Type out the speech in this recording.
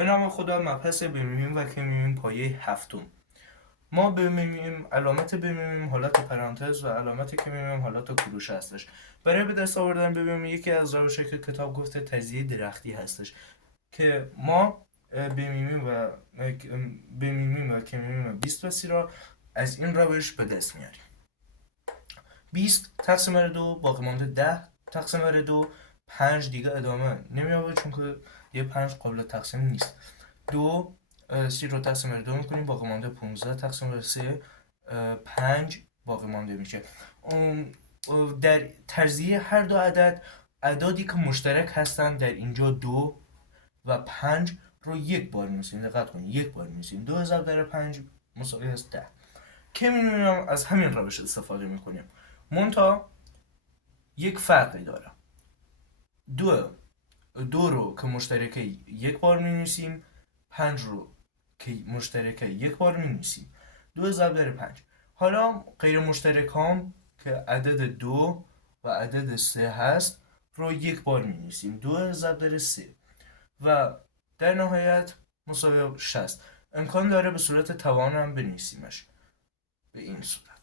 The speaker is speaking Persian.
به نام خدا. مبحث بمیمیم و که میمیم پایه هفتم. ما بمیمیم، علامت بمیمیم حالت پرانتز و علامت که میمیم حالت کروشه هستش. برای به دست آوردن بمیمیم یکی از روشی که کتاب گفته تجزیه درختی هستش که ما بمیمیم و که میمیم 20 و 30 را از این روش به دست میاریم. 20 تقسیم بر 2 باقی مانده 10 تقسیم بر 2. 5 دیگه ادامه نمیابه چون که یه 5 قابل تقسیم نیست. 2 30 رو تقسیم بر 2 میکنیم باقی مانده 15 تقسیم بر 3. 5 باقی مانده میشه. در تجزیه هر دو عدد، اعدادی که مشترک هستن در اینجا 2 و 5 رو یک بار می‌نویسیم. دقت کنید یک بار می‌نویسیم. 2 ضرب در 5 مساوی است 10. که می‌دونم از همین روش استفاده می‌کنیم. منتها یک فرقی داره. دو رو که مشترکه یک بار می‌نویسیم، 5 رو که مشترکه یک بار می‌نویسیم. 2 ضرب در 5. حالا غیر مشترکام که عدد 2 و عدد 3 هست رو یک بار می‌نویسیم. 2 ضرب در 3 و در نهایت مساوی 60. امکان داره به صورت توان هم بنویسیمش به این صورت.